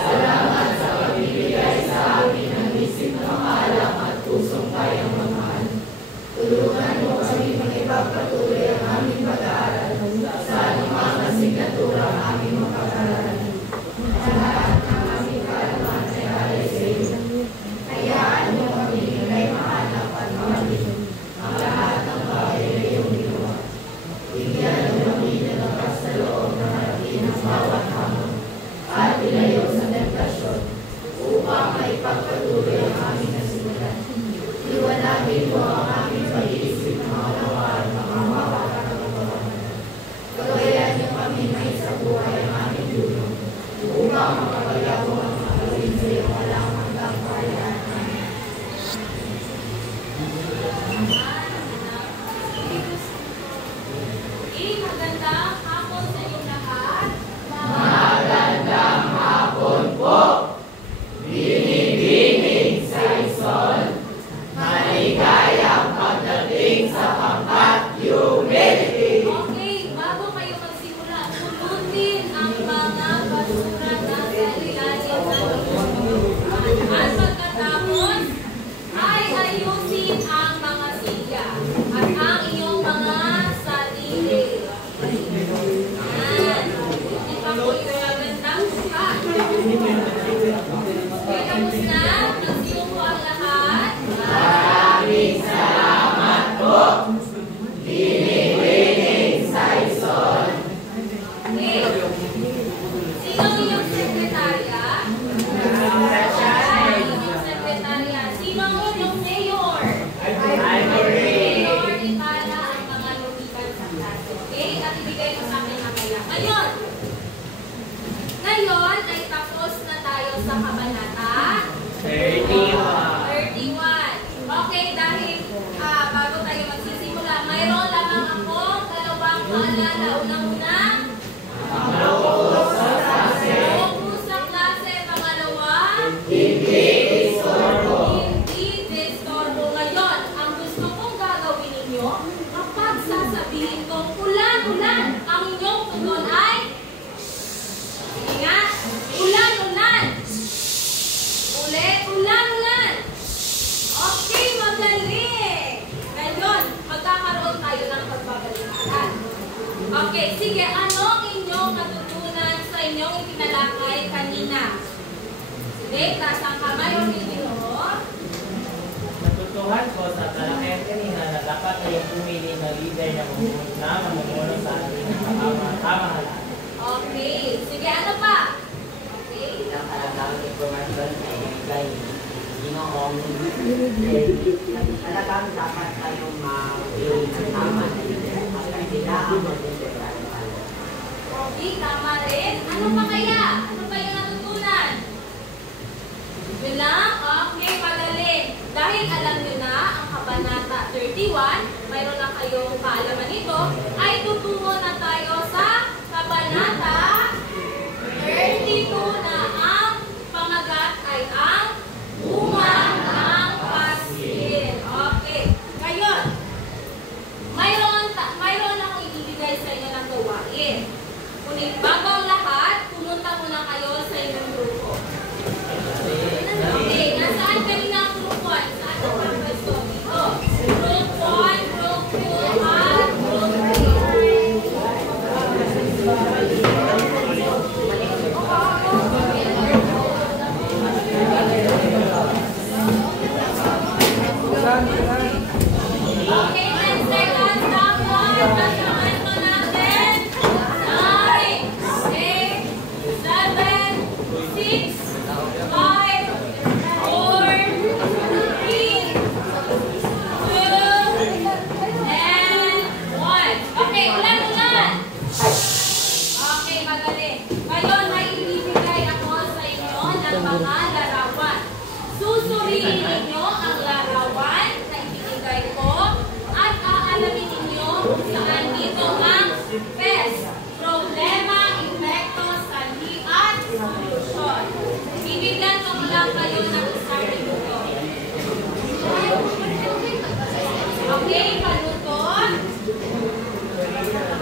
Salamat sa pagbibigay sa amin ng isip na maalam at pusong kayang mamahal. Tulungan mo kami magipagpatuloy ang aming pag-aaral sa anumang asignatura ang aming mapag-aralan. Ang lahat ng aming kaalaman ay alay sa iyo. Hayaan mo kami nilay mahanap at mahalin ang lahat ng bagay na iyong ginawa. Bigyan mo kami ng lakas sa loob na harapin ang bawat hamon at ilayo sa tentasyon upang maipagpatuloy ang aming nasimulan. Liwanagin mo ang aming pag-iisip na maunawaan ang mga mawawala ng pamahalaan. Gawayan niyo kami may sa buhay ang aming dulong upang makapaglago ang mga gawin sa iyong walang hanggang kahayaan. Magandang hapon sa inyong lahat. Magandang hapon po. Binibining sa Ison. Maligayang pagdating sa pangkat humility. Okay, bago kayo magsimula, pulutin ang mga basura na sa ilalim ng inyong. At pagkatapos, ay ayusin ang mga silya at ang iyong mga sarili. Yan. Hindi pa po ito magandang suka. Okay, tapos na? Nagsiyo po ang lahat? Maraming salamat po. Binibining sa Ison. Okay. Sino yung sekretarya? Yung sekretarya. Sino yung mayor? Mayor, itala ang mga lumitan sa klase. Okay? At ibigay mo sa akin mamaya. Ngayon ay tapos na tayo sa kabanata 31. Okay, dahil bago tayo magsisimula, mayroon lamang akong dalawang paalala. Unang-una, sa klase. Pangalawa, hindi disturbo. Ngayon, ang gusto kong gagawin ninyo, kapag sasabihin kong ulan-ulan, ang inyong tugon ay sige nga, ulan-ulan. Ulit, ulan-ulan. Okay, magaling. Ngayon, magkakaroon tayo ng pagbabalikan. Okay, sige, anong inyong natutunan sa inyong ipinalakay kanina? Sige, taas ang kamay o hindi mo? Natutuhan ko sa talakayan kanina na dapat ay pumili ng leader na mamumuno sa ating pamahalaan. Okay, sige, ano pa? Okay. Ang talagang informasyon ay ibigay Ginoong talagang dapat tayong mapili ng tama na leader at sila ang mag-interpret. Okay, tama rin. Ano pa kaya? Ano pa yung natutunan? Yun lang? Okay, pagaling. Dahil alam nyo na ang kabanata 31, mayroon na kayong kaalaman nito, ay tutungo na tayo sa kabanata 32 na ang pamagat ay ang bunga ng pasil. Okay. Ngayon, mayroon akong ibibigay sa inyo ng gawain. Ngunit bago ang lahat, pumunta muna kayo sa inyong grupo. Okay, nasaan kanina ang group 1? Saan ang pagpasto? Ito. Group 1, group 2, at group 3. Okay, panutot.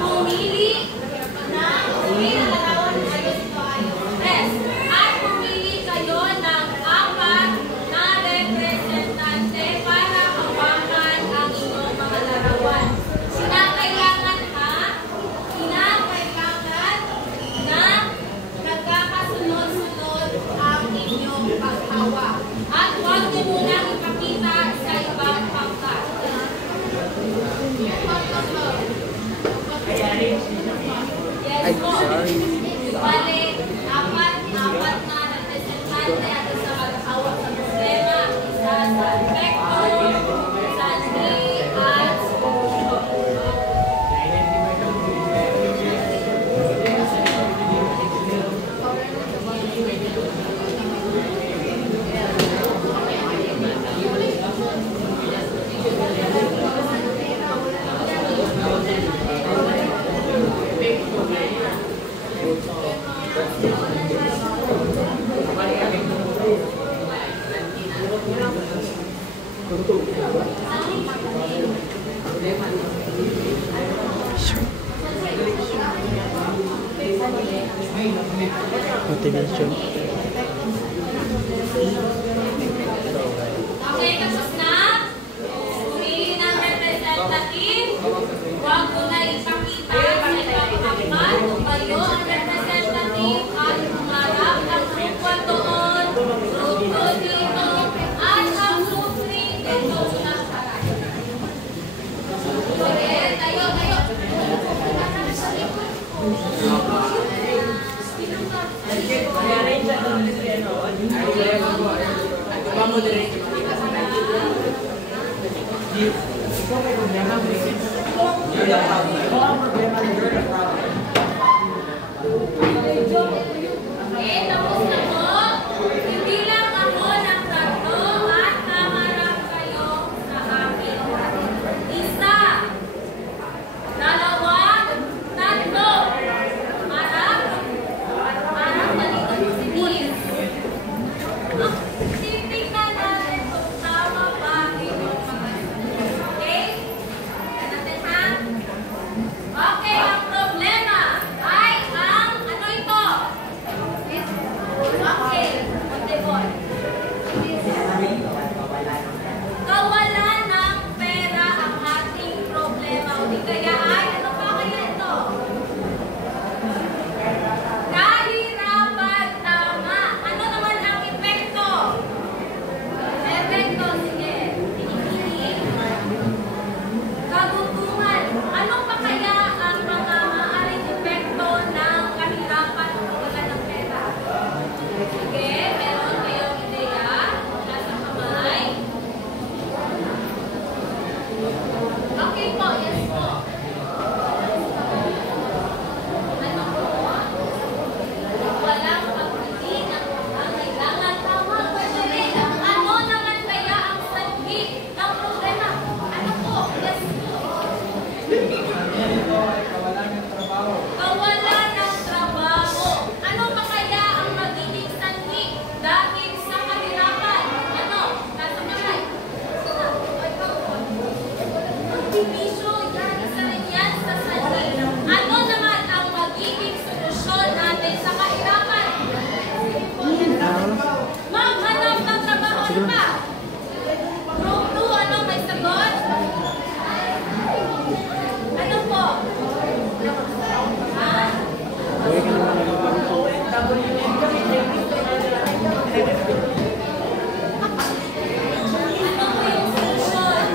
Pumili ng larawan. Ayos ito, ayos. Yes. At pumili kayo ng 4 na representante para hawakan ang inyong mga larawan. Kinakailangan na nagkakasunod-sunod ang inyong paghawak. At huwag niyo munang ipakita sa ibang pangkat. Yes po. Bale, apat na representante at isa maghawak sa problema. Isa sa vector, sanhi, at motivation. okay, tapos na. Pumili ng representative. Huwag mo na ipakita sa ibang pangkat kung kayo ang representative at humarap ang grupo doon, grupo dito, at ang group 3 dito sa harap. Okay, tayo. Okay, tapos na po. Ibilang ako ng 3 at haharap kayo sa akin. 1, 2, 3. Harap dito po si Miss. Titignan natin kung tama ba inyong mga sagot. Okay? Natin ha? Okay, ang problema ay ang ano ito? Okay, Montebon. Kawalan ng pera ang ating problema. O di kaya ay, ano pa kaya ito? Kahirapan, tama. Ano naman ang epekto? Epekto, sige. Kagutuman. Ano pa kaya ang mga maaaring epekto ng kahirapan o kawalan ng pera? Sige, meron kayong ideya? Nasa kamay. Okay po, yes po. Ano po? Walang pagpili ng kailangan tama ba rin? Ano naman kaya ang sanhi ng problema? Ano po? Yes po. Kawalan ng trabaho. Ano pa kaya ang magiging sanhi dahil sa kahirapan? Ano? Nasa kamay. Diviso, yan. Isa rin yan sa sanhi. Ano naman ang magiging solusyon natin sa kahirapan? Maghanap ng trabaho. Ano pa? Group 2, ano? May sagot? Ano po? Ha? Ano po yung solusyon?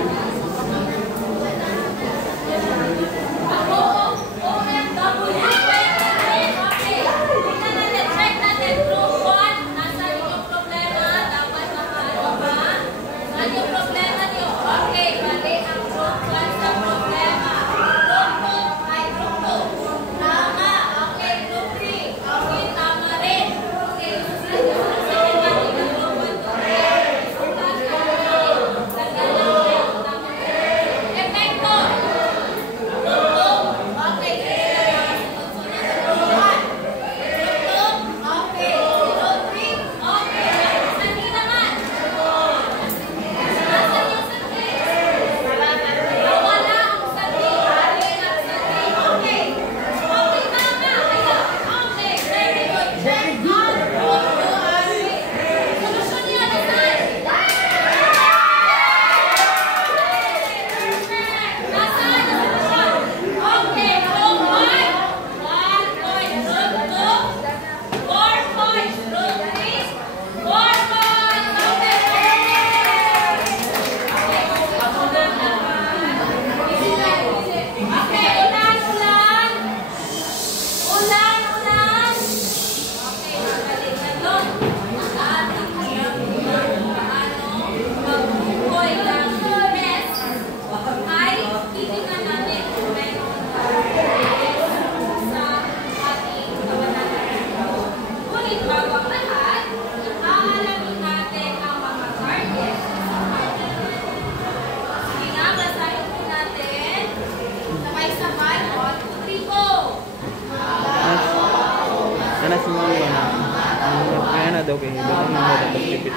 daw kay hindi naman dapat pipiti.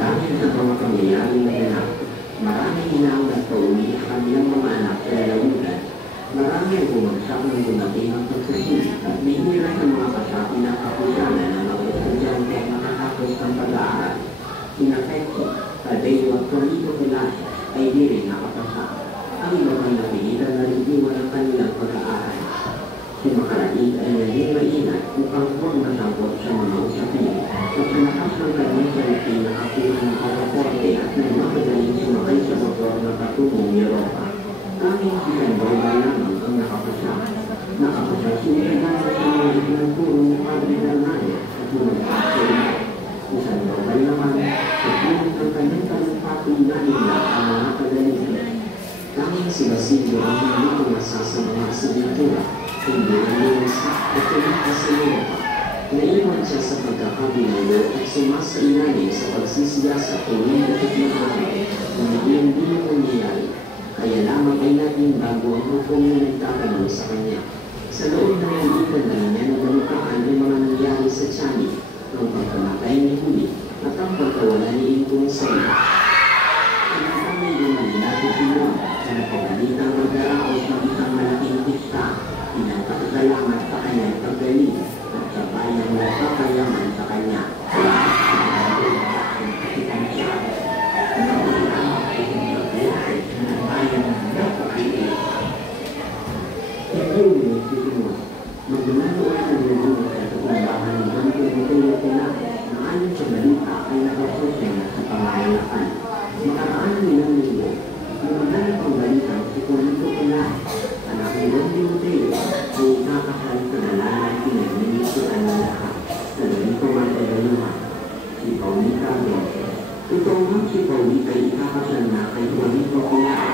Dahil sa mga pangyayaring naganap, maraming inaunat na pauwi ang kanilang mga anak sa lalawigan. Marami ang bumagsak ng dumating ang pagsusunod at bihira sa mga kasapi na kapusanan ng mga estudyante ang makatapos ng pag-aaral. Inapekto, Tadeo at Juanito Velasquez ay di rin nakapasa. Ang iba ay napigilan na rin ang kanilang pag-aaral. Si Makaraig ay naging maingat upang huwag matapos sa mga usapin. Sa panakas ng kanyang sarili nakakuha ng pagkaporte at nagmamagaling sumakay sa motor na patungong Europa. Tanging si Sandoy na lamang ang nakapasa. Nakapasa sinigagan sa mga ilang turong ni Padre Bernardo at mga kapatid. Si Sandoy naman, pagpunit ang kanyang talumpati na nila ang mga kagalingan. Tanging si Basilio ang hindi tumasa sa mga signatura. Hindi ang lumasak at tumikas sa Europa. Naiwan siya sa pagkakabilayo at sumasailalim sa pagsisiyasa tuwing dapat ng araw kung hindi na nangyayari. Kaya lamang ay naging bago ang hukom na nagtatanong sa kanya. Sa loob ng nangitan na niya na balukaan ang mga nangyari sa Chani, ang pagkamatay ni Huli at ang pagkawala ni Ingkong Sayo. Ang kami dumali natin sinuwa sa napagalitang magdaraos ng isang malaking pista, pinagpakasalamat sa kanyang paggaling at sabay ng nagpapayaman sa kanya. Magdumalo ay naglulo sa katambahan ng Banco Mateo Penal na ayon sa balita ay nakasosya na sa pangangalakan. Makaraan nilang linggo, lumagana pang balita si Juanito Penal, anak ni Banco Mateo, ay kakasal sa dalangan pinagminisuan ng lahat sa ganito matagaluhan, si Paulita Blanco. Ito ang si Paulita ay ikakasal na kay Juanito Penal.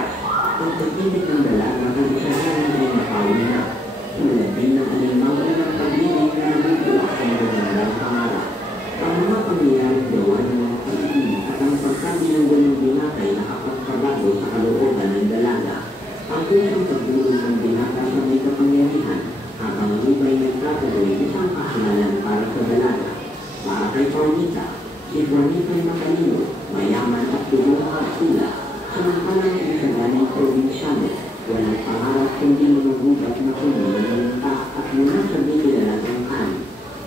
Ang pag-ibig ng dalaga kung isahan ay napawi na. Nalagay ng alimang ilang pag-ibig na nabutulak sa magandang pangarap. Ang mga pangyayaring gawa ng mga pag-ibig at ang pagkabilang ng binatay na kapagpabago sa kalooban ng dalaga. Ang pusong pagdulong ng binata sa may kapangyarihan habang ang iba'y nagtatuloy isang kahalalan para sa dalaga. Para kay Paulita, si Juanito ay matalino, mayaman at tulong kaktula. Samantalang isagaling probinsyano, walang pangarap kundi magugugat na kumulunta at mula sa binilalagangkan.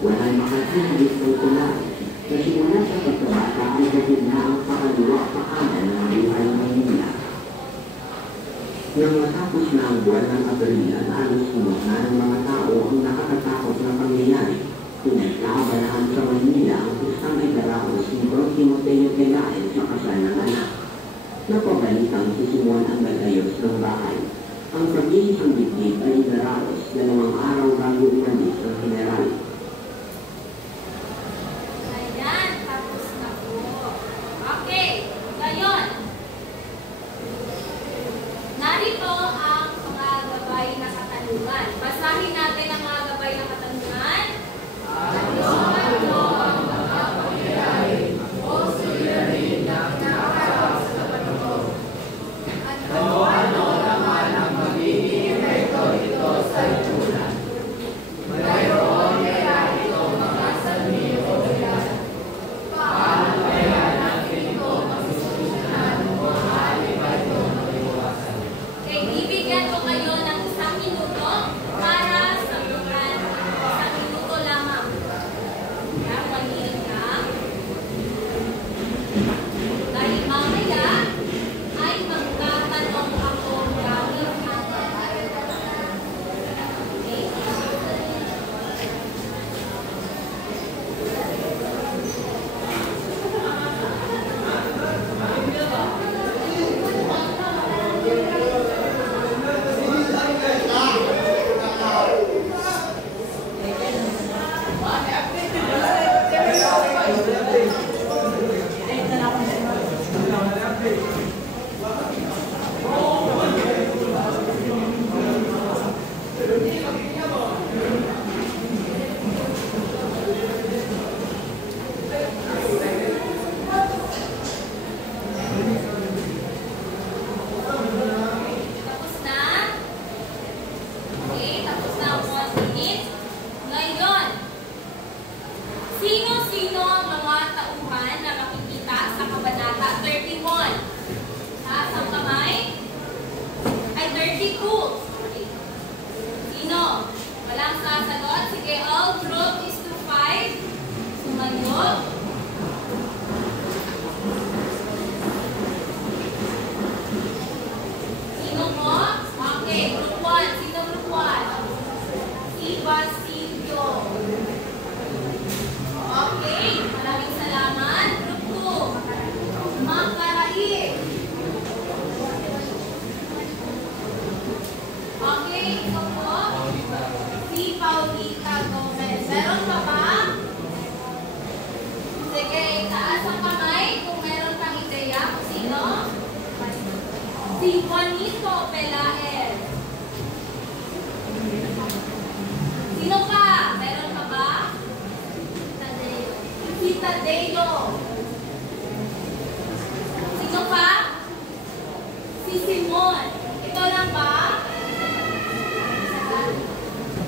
Walang makatihigit ng kulay na simula sa pagkabata ay gagawin na ang pakaliwa-pakanan ng buhay ng Manila. Nang matapos na ang buwan ng Abril at halos sunod na ng mga tao ang nakakatakot na pangyayari, pinagkakabalahan sa Manila ang isang idaraos ni Don Timoteo Pelaez sa kasal ng anak. Napabalitang sisimulan ang nagayos ng bahay. Ang pag-iisang bitbit ay idaraos 2 araw bago umalis ang general. Ayan, tapos na po. Okay, ngayon. Narito ang mga gabay na katanungan. Basahin natin ang mga gabay na katanungan. Ano ang mga pangyayari o suliranin na nakaraos sa panahon Si Juanito Pelaez. Sino pa? Meron ka ba? Si Tadeo. Sino pa? Si Simon. Ito lang ba?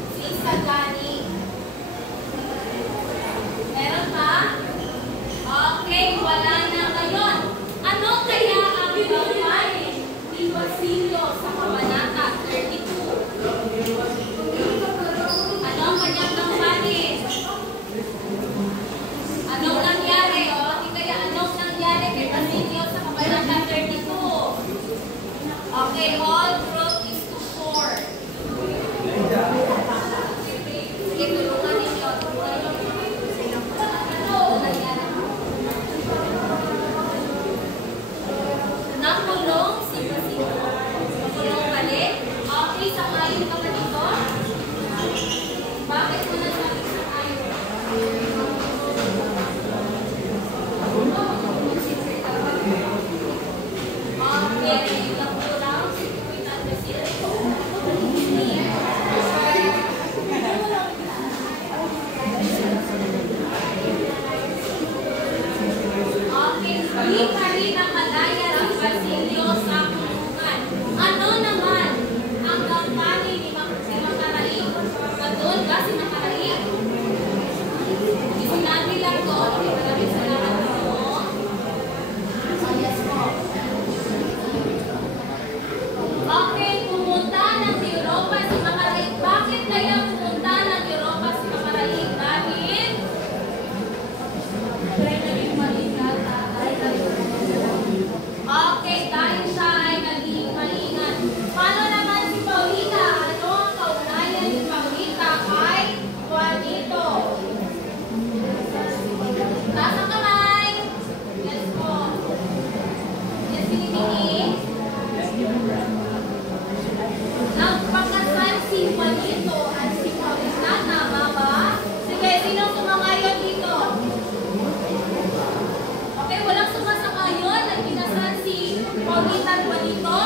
Si Sagani. Meron pa? Okay, wala na ngayon. Ano kaya ang gawain ni Basilio sa Kabanata 32? Ano ang kanyang gawain? Anong nangyari? O, di kaya anong nangyari kay Basilio sa Kabanata 32? Okay, all truth is too short. Sige, tulungan ninyo. Ano nangyari? Nakulong si Basilio. Nakulong balik. Okay, sangayon ka ba dito? Bakit mo nasabi sangayon? Okay, nakulong si Basilio. Okay, hindi pa rin nakalaya ang Basilio sa kulungan. Ano naman ang kampanya ni Macaraig? Patun ba si Macaraig? Sinabi lang ko, maraming salamat po. Yes po. Okay, pumunta ng Europa si Macaraig. Bakit kaya pumunta ng Europa si Macaraig? Dahil okay, dahil siya ay naging malingan. Paano naman si Paulita? Ano ang kaugnayan ni Paulita kay Juanito? Taas ang kamay. Yes po. Yes, pinipili. Nagpakasal si Juanito at si Paulita. Tama ba? Sige, sinong sumangayon dito? Okay, walang sumasangayon. Nagkinasal si Paulita at Juanito.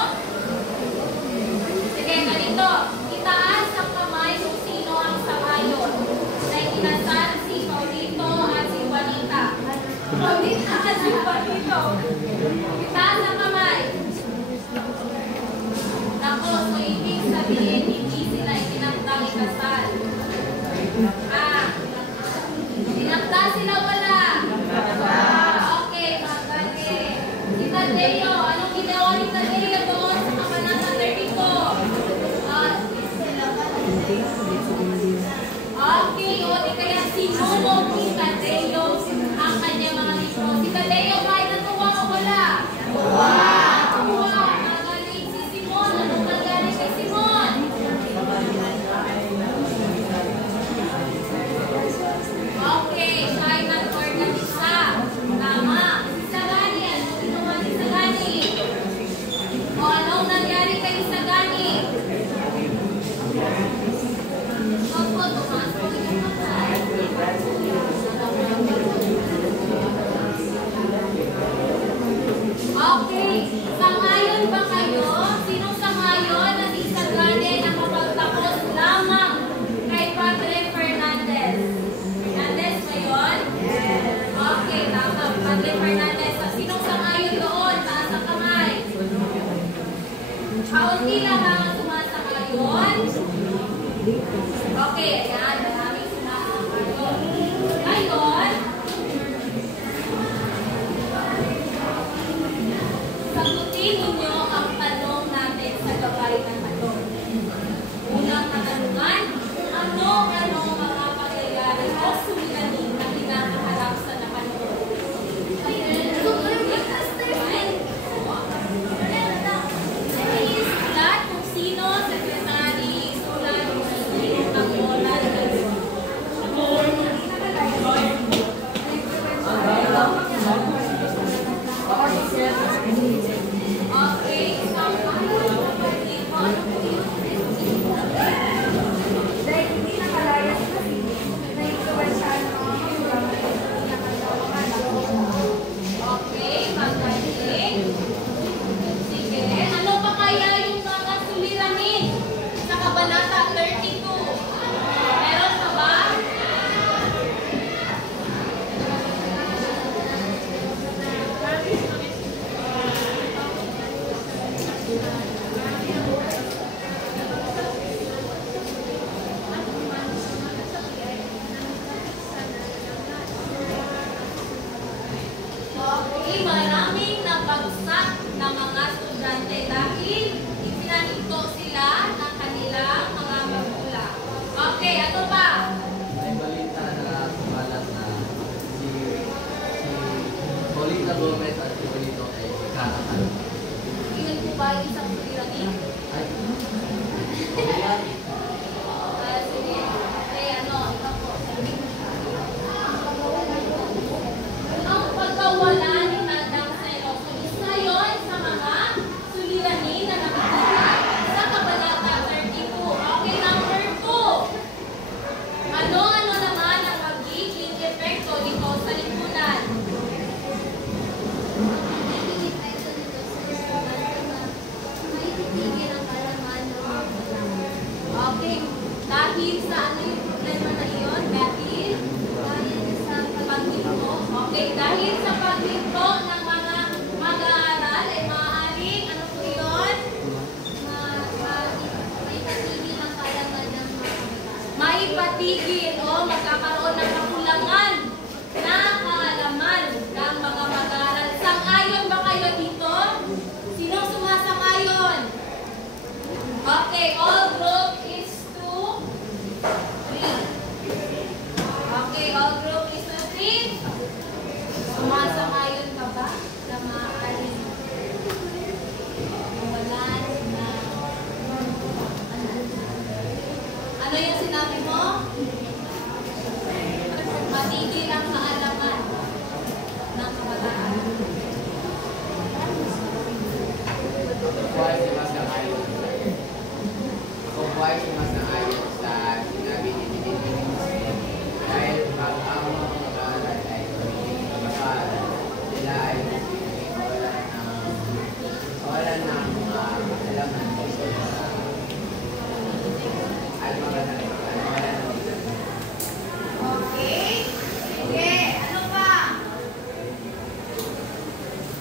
Sige, ganito. Itaas ang kamay kung sino ang sangayon. Nagkinasal si Paulito at si Juanita. Paulita at si Juanito. Itaas ang kamay. Nako, so ibig sabihin, hindi sila itinakdang ikasal. Tinakda sila wala? Okay, magaling. Si Tadeo, anong ginawa ni Tadeo doon sa Kabanata 32? Okay, o di kaya sinulog ni Tadeo ang kanyang mga libro. Si Tadeo ba ay natuwa o wala? Natuwa! Magaling si Simon. Anong magaling kay Simon? magiging o magkakaroon ng kakulangan na kaalaman ng mga mag-aaral. Sang-ayon ba kayo dito? Sino sumasang-ayon? Okay, all group is to 3. Okay, all group is to 3. Sumasang-ayon ka ba? Na maaaring mawalan na ano yung sinabi mo? Matigil ang kaalaman ng kabataan. Buhay si Mas ng ayon. Kung buhay si Mas ng ayon sa sinabi ni Dinidinig. Dahil pag ang mga mag-aaral ay pagiging mag-aaral, sila ay kawalan ng mga kaalaman dito sa almaganan. Okay? Sige, ano pa?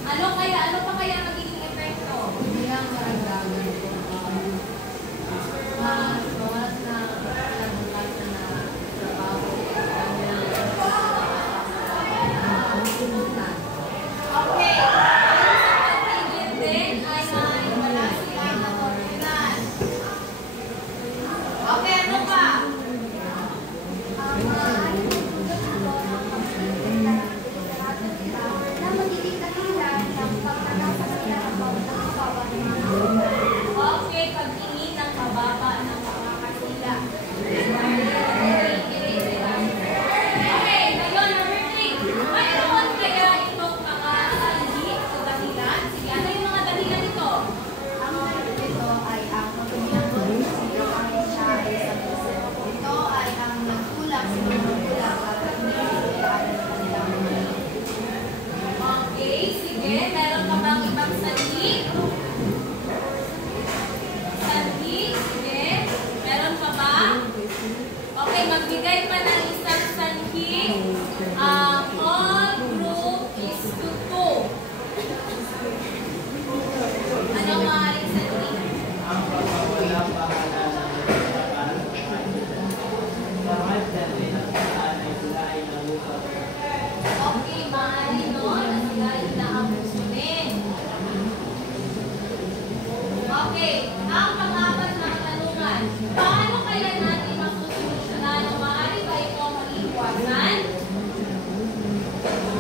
Ano pa kaya magiging epekto? Bilang karagdagan ko bawas na nabukas na trabaho ang sinutan. Okay. Ang sa pagtigil din ay wala silang natutunan. Okay, ano pa? Okay, pagtingin ng mababa ng mga kasila. Okay, ngayon, number 3. Mayroon kaya itong mga sanhi o dahilan? Sige, ano yung mga dahilan nito? Ang ito ay ang ito ay ang nagkulang sa mga magulang para hindi nila kanilang Okay, sige. Meron ka bang ibang sanhi? Sanhi, sige. Meron ka ba? Okay, magbigay pa ng isang sanhi. All group is to 2. Anong maaaring sanhi? Ang pagkawala pangalan ng pagkakaan sa kanila. Kahit dati ng pagkaan ay sila ay nalupat. Okay, maaari noon na sila ay nakapusunin. Okay, ang pang-apat na katanungan. Paano kaya natin masusolusyonan o maaari ba ito maiiwasan?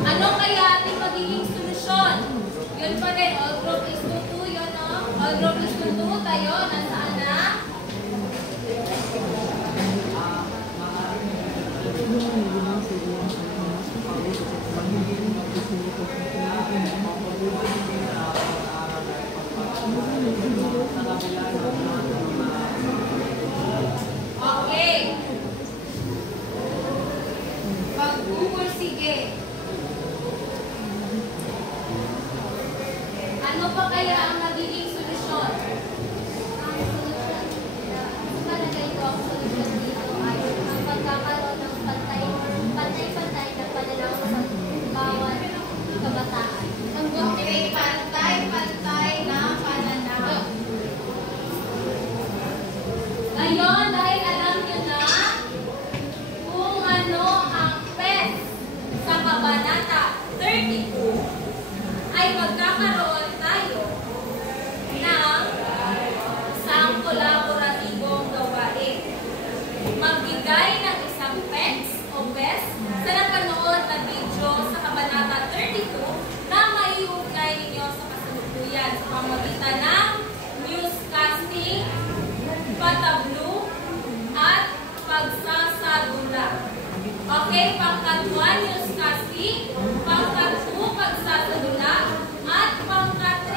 Ano kaya ating magiging solusyon? Yun pa rin, all group is to 2, yun o. All group is to 2, tayo, nasaan na? Okay. Pagpupursige. Ano pa kaya ang magiging solusyon? Ang solusyon, sa palagay ko, ang solusyon dito ay ang pagkakaroon ng pantay-pantay na pananaw sa bawat kabataan. Okay, pantay-pantay na pananaw. Ngayon, dahil alam nyo na kung ano ang PES sa Kabanata 32, ay magkakaroon tayo ng isang kolaboratibong gawain. Magbigay ng isang PES o PES sa napanood na video sa Kabanata 32 na maiugnay ninyo sa kasalukuyan sa pamamagitan ng newscasting, patablo, at pagsasadula. Okay, pangkat-1, newscasting, pangkat-2, pagsasadula, at pangkat-3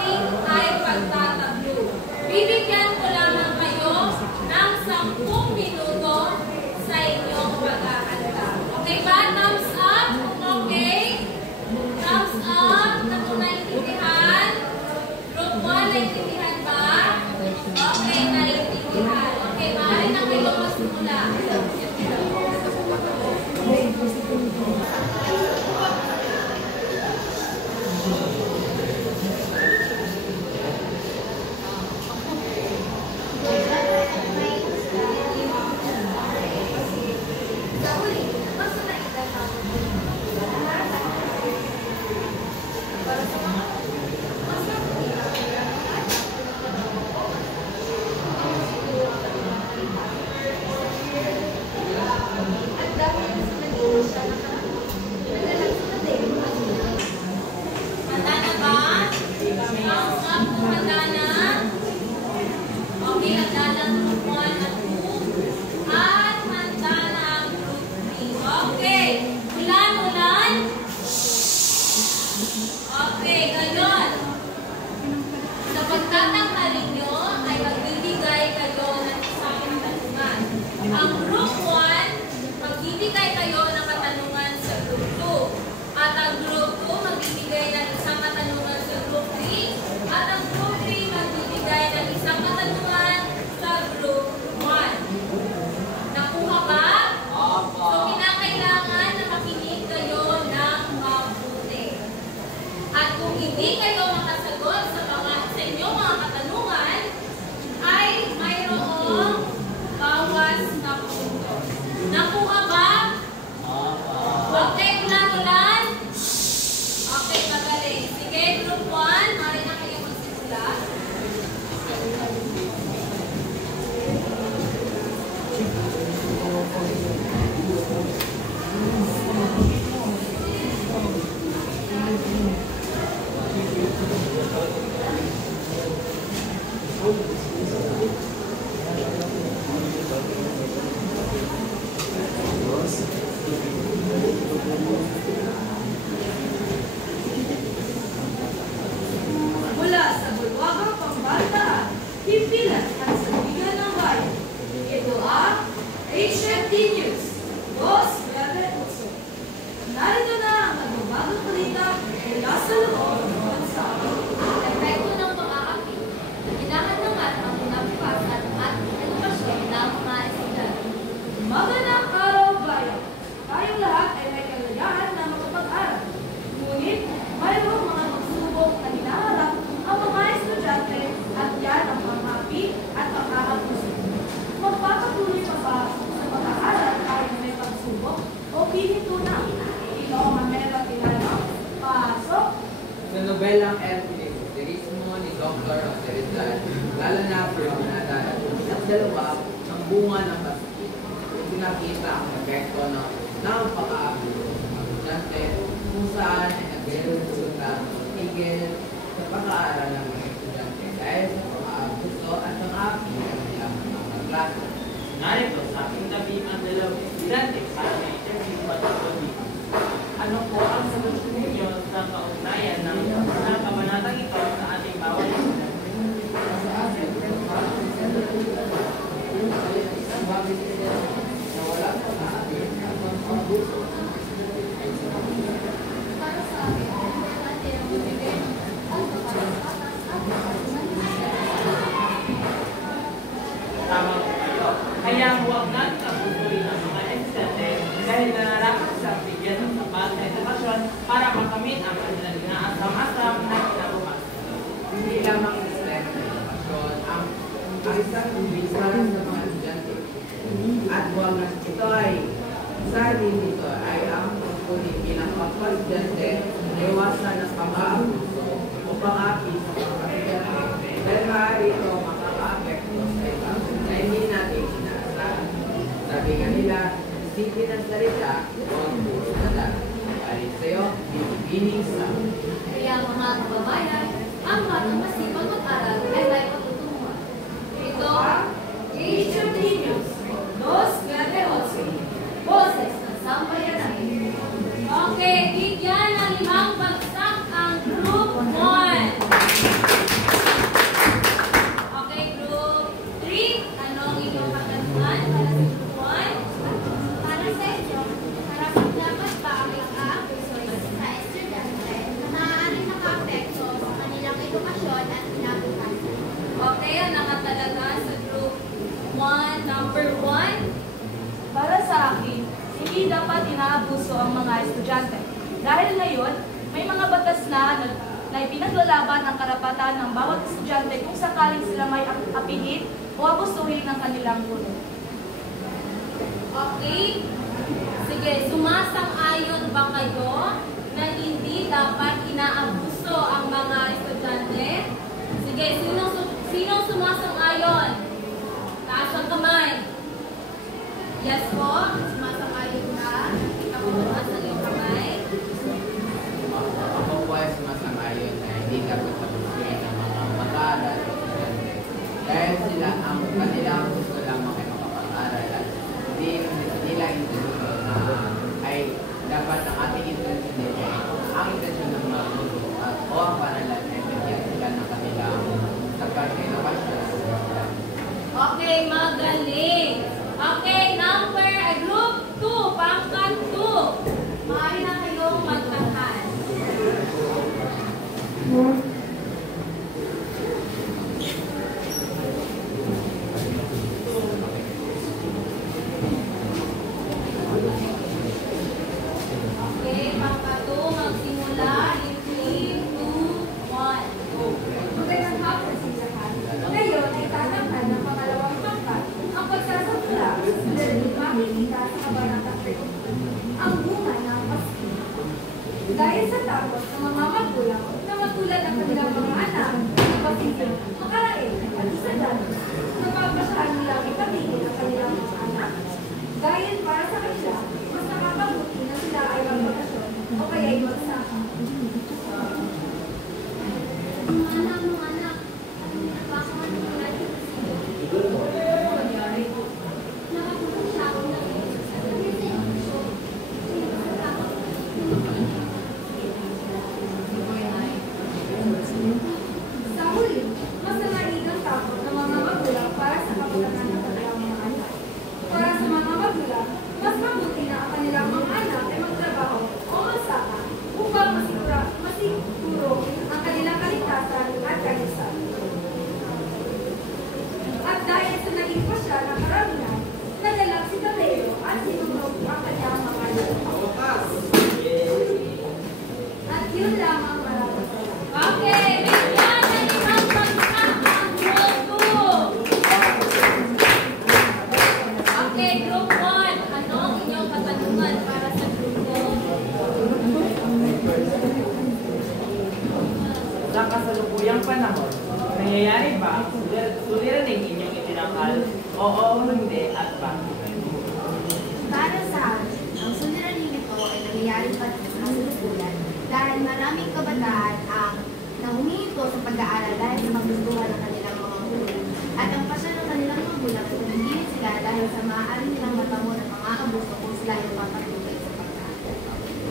ay pagtatablo. Bibigyan ko lamang kayo ng 10 minuto sa inyong pag-aaral. Okay ba? Thumbs up? Okay? Thumbs up? Na kung naintindihan? Group 1, naintindihan ba? Okay, naintindihan. Okay, maaari na kayo magsimula. Ikalawa, ang bunga ng pag-ibig. Pinakita ang epekto ng pag-aabuso ng mga estudyante kung saan ay nagre-resulta ng tigil sa pag-aaral ng mga estudyante dahil sa pag-aabuso at ang api ng ilang mga klase. Narito sa aking tabi ang dalawang estudyante para may interview matutuli. Ano po ang sagot ninyo sa kaugnayan ng kabanatang ito sa ating bawat estudyante? Sa akin, isang bagay na wala pa sa atin ang pag-abuso. Para sa akin, importante ang bibigay ng pagkakaroon at Tama po kayo. Kaya huwag natin abusuin ang mga estudyante dahil nararapat sa bigyan ng sapat na edukasyon para makamit ang kanilang inaasam-asam na kinabukasan. Hindi lamang sistema ng edukasyon ang isang ubig para sa mga estudyante. At buwag na ito ay isa rin nito ay ang pagkunin bilang kapag-estudyante iwasan ng pag-aabuso o pang-api sa mga estudyante dahil maaari ito makaka-apekto sa iba na hindi natin inaasahan. Sabi nga nila, isipin ang salita o ang puso na dahil. Alit sa'yo, binibining sa Kaya mga kababayan, ang batang masipag mag-aral ay may patutunguhan. Ito ang HMT News. Dos Gade Otsi. Boses ng Sambayanan. Okay, bigyan ng 5 bagsak ang Group 1. Okay, Group 3. Anong inyong katanungan para sa Group 1? Para sa inyo, karapat dapat ba ang pag-aabuso sa estudyante na maaaring maka-apekto sa kanilang edukasyon at kinabukasan? Okay, ang nakatalaga sa Group 1, number 1. Para sa akin, hindi dapat inaabuso ang mga estudyante. Dahil ngayon, may mga batas na ipinaglalaban ang karapatan ng bawat estudyante kung sakaling sila may apihin o abusuhin ng kanilang guro. Okay? Sige, sumasang-ayon ba kayo na hindi dapat inaabuso ang mga estudyante? Sige, sinong sumasang-ayon? Taas ang kamay. Yes po, sumasang-ayon ka. Kita ko taas ang iyong kamay. Ako po ay sumasang-ayon na hindi dapat tapusin ang mga mag-aaral at estudyante dahil sila ang kanilang gusto lamang ay makapag-aral at hindi nila intensyon na ay dapat ang ating intensyon ay ang intensyon ng mga guro at o ang paralan ay bigyan sila ng kanilang sapat na edukasyon. Okay, magaling. Okay, Group 2, pangkat 2. Maaari na kayong magtahan. Okay, pangkat 2, magsimula in 3, 2, 1, go. Magandang hapon sa lahat. Ngayon ay tatakpan ng pangalawang pangkat ang pagsasapula sa suliraning makikita sa kabanatang 13. Ang bunga ng paski. Dahil sa takot ng mga magulang na matulad ang kanilang mga anak, pagsigil, makarain, at isa dyan, napapasahan nilang ipatigil ang kanilang mga anak. Dahil para sa kanila, mas nakakabuti na sila ay magbakasyon o kaya ay magsama. Mga anak, baka matulad sa siguro. Nakatulong siya ako ng Sa huli, mas nanaigang takot ng mga magulang para sa kapatanan ng kanilang mga anak. Para sa mga magulang, mas mabuti na ang kanilang mga anak ay magtrabaho o magsaka upang masiguro ang kanilang kaligtasan at kaayusan. At dahil sa naging pasya ng karamihan, nadalag si Taddeo at sinunod ang kanyang mga anak. At yun lamang maraming salamat. Okay, bigyan ng 5 bagsak ang Group 2. Okay, Group 1. Ano ang inyong katanungan para sa Group 2? Sa kasalukuyang panahon, nangyayari ba ang suliraning inyong itinakal Oo, hindi, at bakit? Para sa amin, ang suliraning ito ay nangyayari pa sa kasalukuyan dahil maraming kabataan ang nanguminto sa pag-aaral dahil sa magustuhan ng kanilang mga magulang. At ang pasya ng kanilang magulang ay nanggilid sila dahil sa maaari nilang matamo ng mga abuso kung sila ay mapatuloy sa pag-aaral.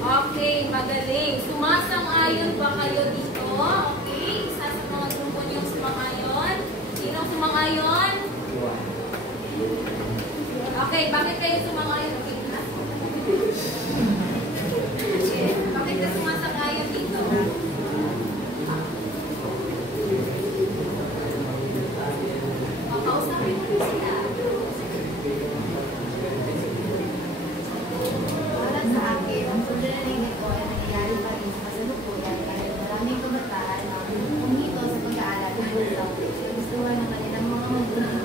Okay, magaling. Sumasang-ayon ba kayo dito? Okay, isa sa mga grupo niyong sumang-ayon. Sinong sumang-ayon? Okay, bakit kayo sumang-ayon? Okay, bakit ka sumasang-ayon dito? Makausapin mo sila. Para sa akin, ang suliraning ito ay nangyayari pa rin sa kasalukuyan dahil maraming kabataan ang nanguminto sa pag-aaral dahil sa kagustuhan ng kanilang mga magulang.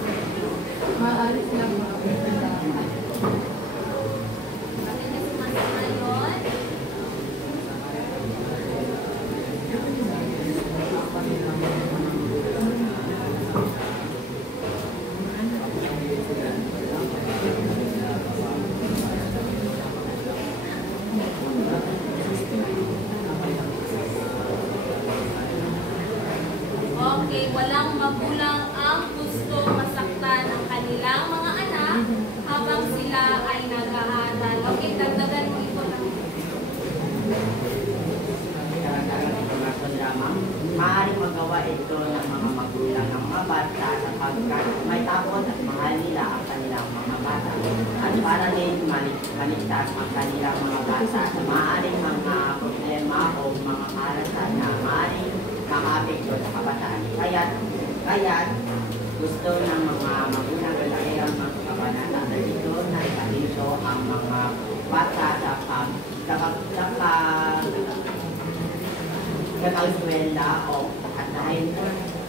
Maaari silang makapagdaan. Bakit ka sumasang-ayon? Okay, walang magulang ang gusto masaktan ang kanilang mga anak habang sila ay nag-aaral. Okay, dagdagan mo ito lang. Karagdagang impormasyon lamang, maaaring magawa ito ng mga magulang ng mga bata sapagkat may takot at mahal nila ang kanilang mga bata. At para din maligtas ang kanilang mga bata sa maaaring mga problema o mga karanasan na maaaring makaapekto sa kabataan. Kaya't gusto ng mga magulang lalaki ang mga kabanata na dito na ipatiso ang mga bata sa kakaswela o at dahil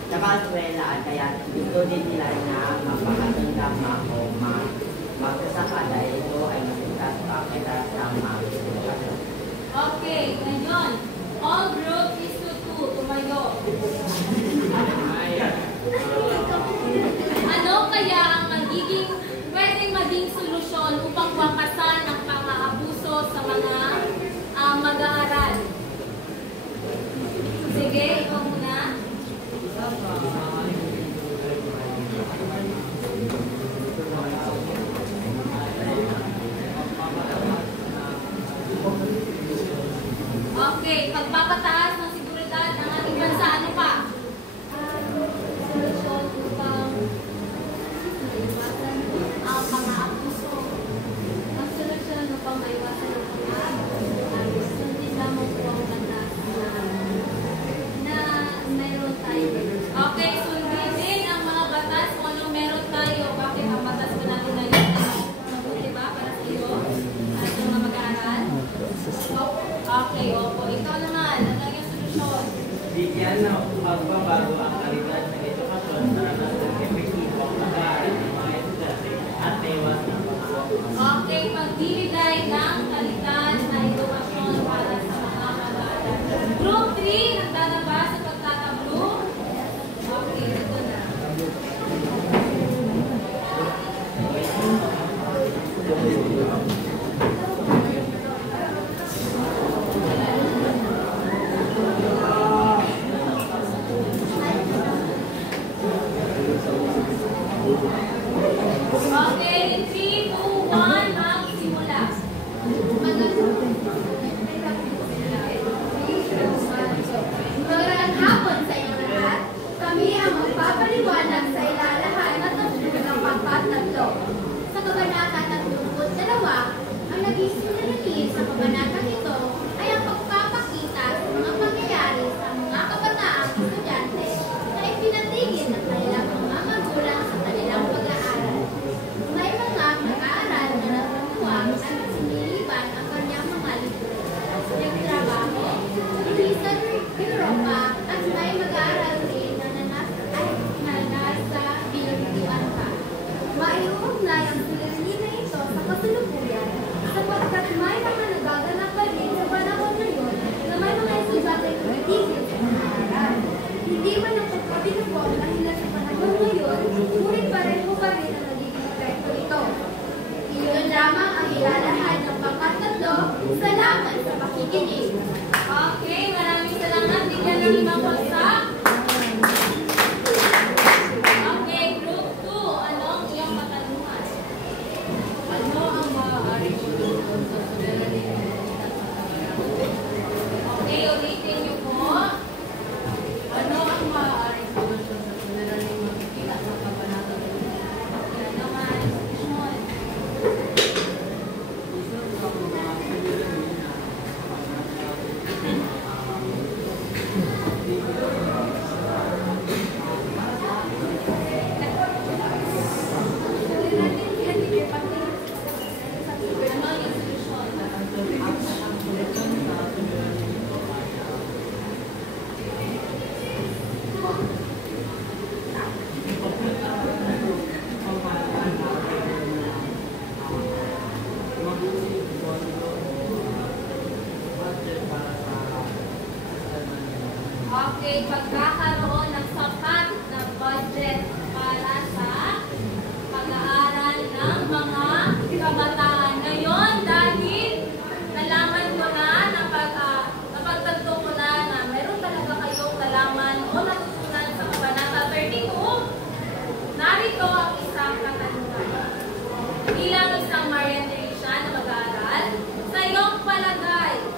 kakaswela at kaya gusto din nila na magpakatindama o magsasaka dahil ito ay masitas pa kita sa mga. Okay, ngayon, all group is to 2. Tumayo. Ano kaya ang pwedeng maging solusyon upang wakasan ang pang-aabuso sa mga mag-aaral? Sige, ikaw muna. Okay, pagpapataas ng seguridad ng ating bansa, ano pa? Solusyon upang maiwasan ang pang-aabuso. Ang solusyon upang maiwasan ang pang-aabuso ay sundin lamang po ang batas na mayroon tayo. Okay, sundin din ang mga batas kung anong meron tayo. Bakit ang batas ko natin na yun? Mabuti ba para sa iyo? At sa mga mag-aaral? Okay, opo. Ikaw naman, ano ang iyong solusyon? Bigyan ng pagbabago ang kalidad ng edukasyon para mas epektibo ang pag-aaral ng mga estudyante at iwas ng pag-aaral. Okay, pagbibigay ng kalidad na edukasyon para sa mga mag-aaral. Group 3, handa na ba sa pagtatablo? Okay, ito na. pakikinig. Okay, maraming salamat. Tignan ng ibang bagsak. Okay, group 2. Ano ang iyong katanungan? Ano ang maaaring solusyon sa suliranin? Okay, ulitin niyo po. Ano ang maaaring solusyon sa suliranin makikita sa kabanata 2? Yan naman, Sean. Ano yung solusyon? Okay, pagkakaroon ng sapat na budget para sa pag-aaral ng mga kabataan. Ngayon, dahil nalaman ko na, napagtanto ko na meron talaga kayong nalaman o natutunan sa Kabanata 32, narito ang isang katanungan. Bilang isang Marian Teresa na mag-aaral, sa iyong palagay,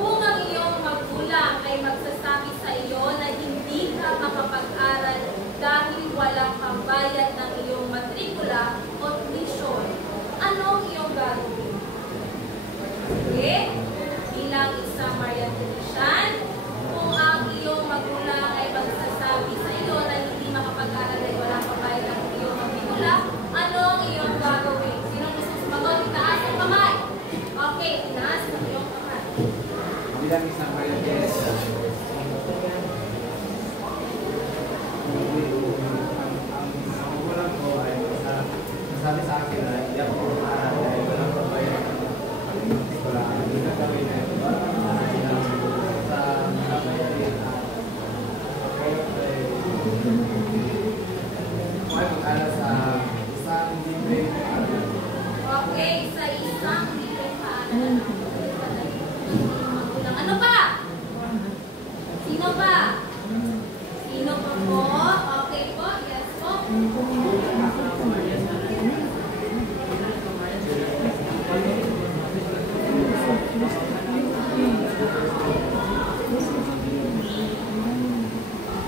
kung ang iyong magulang ay magsasabi sa iyo na hindi ka makapag-aral dahil walang pambayad ng iyong matrikula o tuition, ano ang iyong gagawin? Sige, bilang isang Marian Teresian, kung ang iyong magulang ay magsasabi sa iyo na hindi makapag-aral dahil walang pambayad ng iyong matrikula, ano ang iyong gagawin? Sinong gusto sumagot? Itaas ang kamay. Okay, itaas ang iyong kamay. Bilang isang Maria Teresa, ang magulang ko ay sabi sa akin na hindi ako mag-aaral dahil walang pambayad ng eskwela. Hindi na gawin na ito sa mga bayarin na kayo ay mag-aaral sa isang libre paaral. Okay, sa isang libreng paaral. Ano pa? Sino pa? Sino pa po? Okay po, yes po.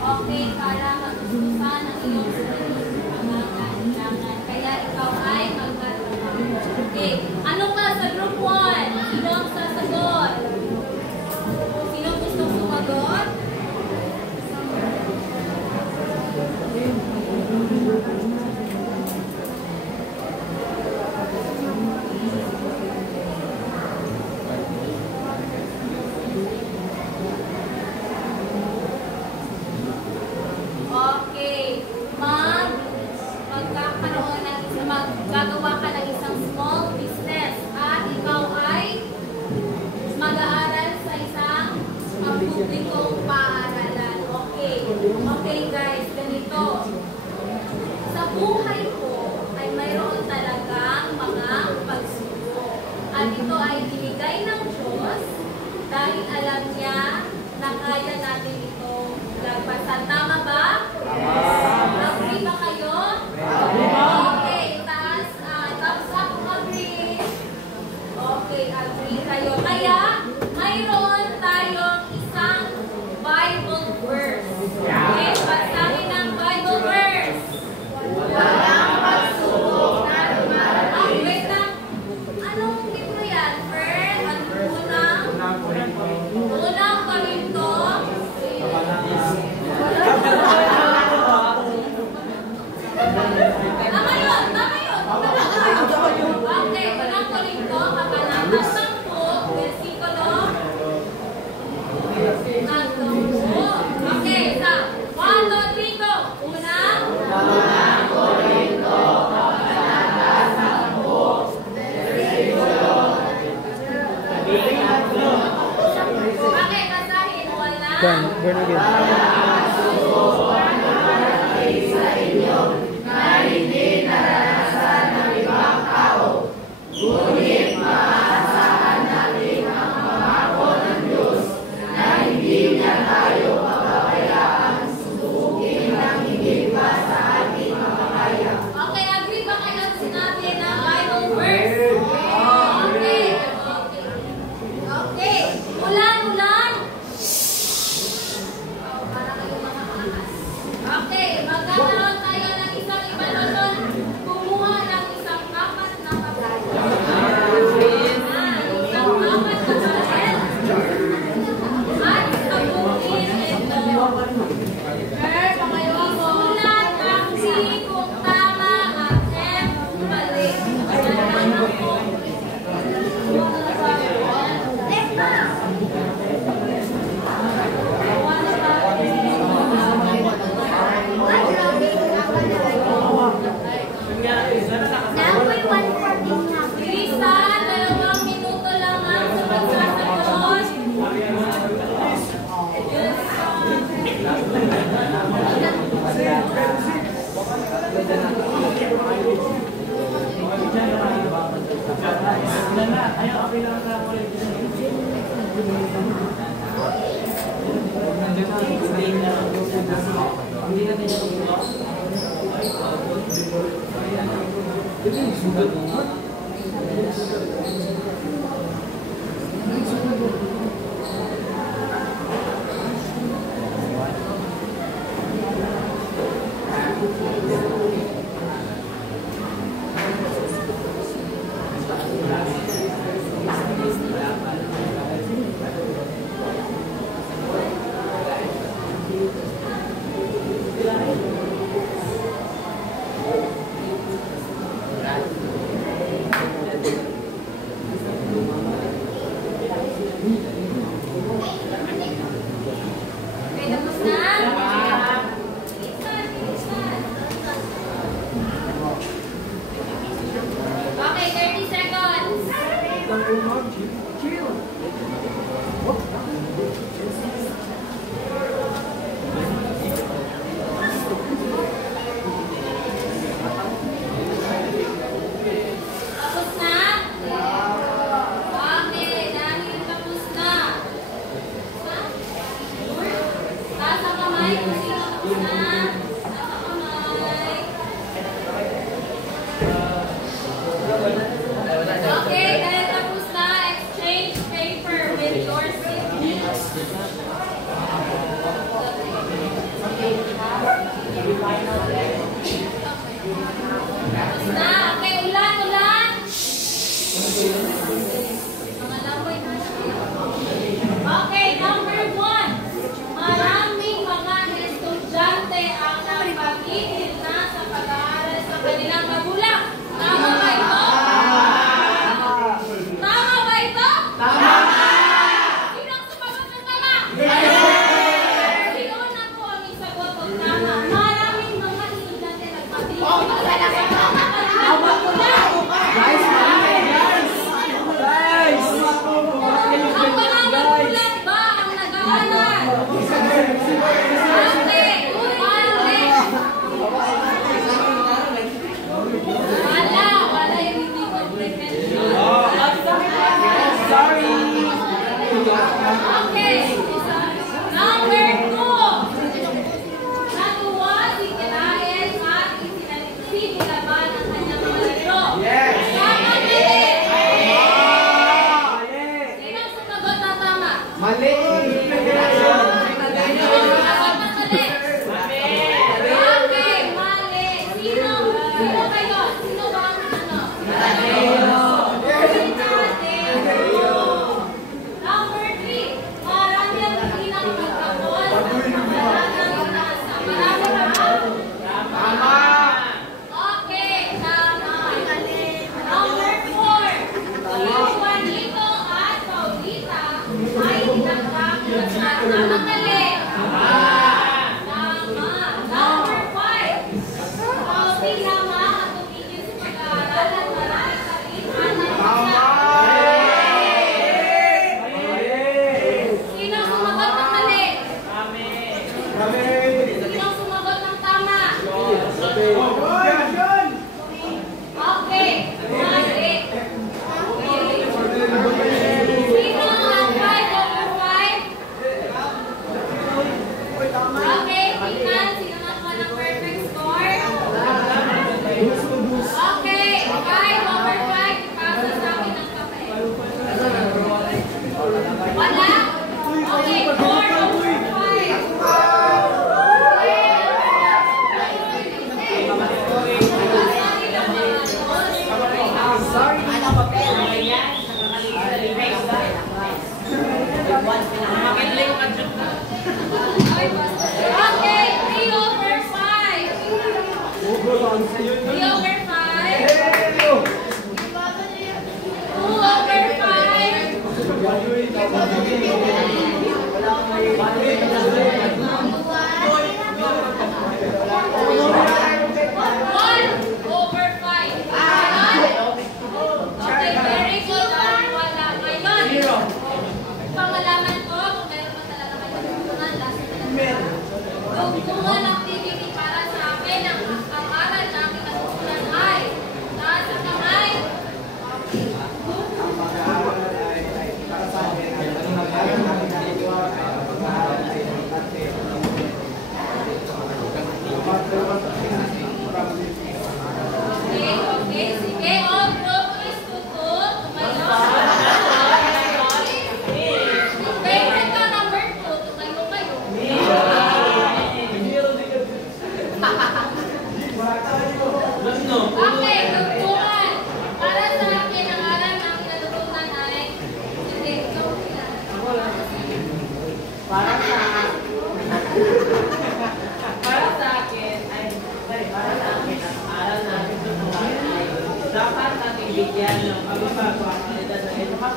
Okay, para matustusan ang iyong sariling pangangailangan. Kaya ikaw ay magtatrabaho. Okay, ano pa sa group 1? Sino ang sasagot? Sino gustong sumagot? Okay, magkakaroon ng maggagawa ka ng isang small business at ikaw ay mag-aaral sa isang publikong paaralan. Okay. Okay guys, ganito. Sa buhay ko ay mayroon talagang mga pagsubok. At ito ay binigay ng Diyos dahil alam niya na kaya natin itong lagpasan. Tama ba? Agree ba kayo? Okay, thumbs up kung agree. Okay, agree kayo. Kaya, mayroon tayong isang Bible verse. Okay, basahin ang Bible verse. Walang pagsubok na dumarating. Wait lang. Anong libro yan? First, unang Korinto. Tama yun, tama yun. Okay, unang Korinto, kabanata 10, versikulo 10. Okay, sa 1, 2, 3, go. Unang Korinto, kabanata 10, versikulo. Okay, basahin. Walang Born again. Sa inyo na hindi naranasan ng ibang tao, ngunit maasahan natin ang pangako ng Okay, tapos na? Okay, 30 seconds. Tapos na? Okay, dahil tapos na. Taas ang kamay kung sino tapos na. Taas ang kamay. Okay, dahil tapos na, exchange paper with your siblings. Tapos na, okay, ulan, ulan. Mga langoy na siya. Okay, number 1. Maraming mga estudyante ang napagigil na sa pag-aaral sa kanilang magulang. Tama ba ito? Tama ba ito? Tama! Sino ang sumagot ng tama? Sino na po ang isagot ng tama? Maraming mga estudyante nagpapigil na sa kanilang magulang. Ang mga magulang ba ang nag-aaral? Ate, mali. Wala yung hindi comprehension. Okay. Number 2. Natuwa si Kirael at isinilaban ang kanyang mga laro. Tama, mali. Sino ang sumagot na tama? Mali! Sino ang sumagot na mali? Okay, mali. Sino kayo? Sino ba ang ano? Number 3. Marami ang ilang magkakol. Marami ba? Tama! Okay, tama. Number 4. Si Juanito at Paulita ay tinatapos sa namatali. Tama. Number 5. Pauli lamang ang tumigil sa pag-aaral at marami sa litan ng Tama! Sino ang sumagot ng mali? Sino ang sumagot ng tama? Okay, mali. Sino ang 5 over 5? Okay, tingnan. Sino nakuha ng perfect score? Okay, 5 over 5. Ipasa sa akin ng kape. Wala? Okay, 4 over 5. Okay, 3 over 5. 3 over 5. 2 over 5. 1 over 5. Okay, very good. Wala. Ngayon, pangalaman ko kung meron pa talaga may natutunan. Dugtungan activity para sa akin. Ang aral namin natutunan ay taas ang kamay.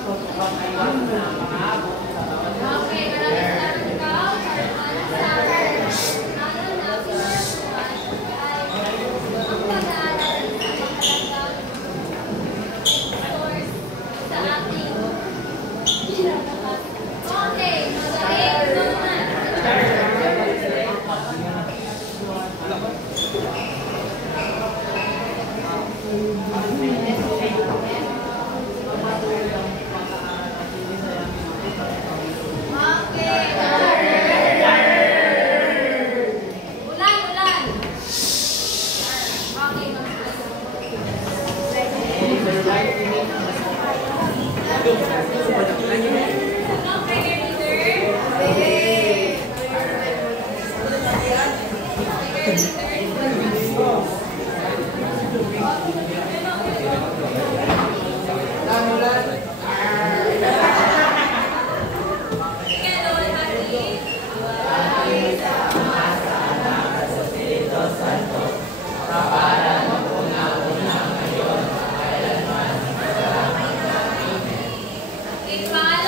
po sa pagkaiwasan ng mga abot sa bawat Okay, maraming salamat ikaw. Para sa akin, lalo na pinasukan ay ang pag-aaral sa mahalagang source sa ating kinabukasan. Okay, magaling naman. Ulan, ulan. Okay, no prayer leader. Sige, Lord, Happy. Okay, Val.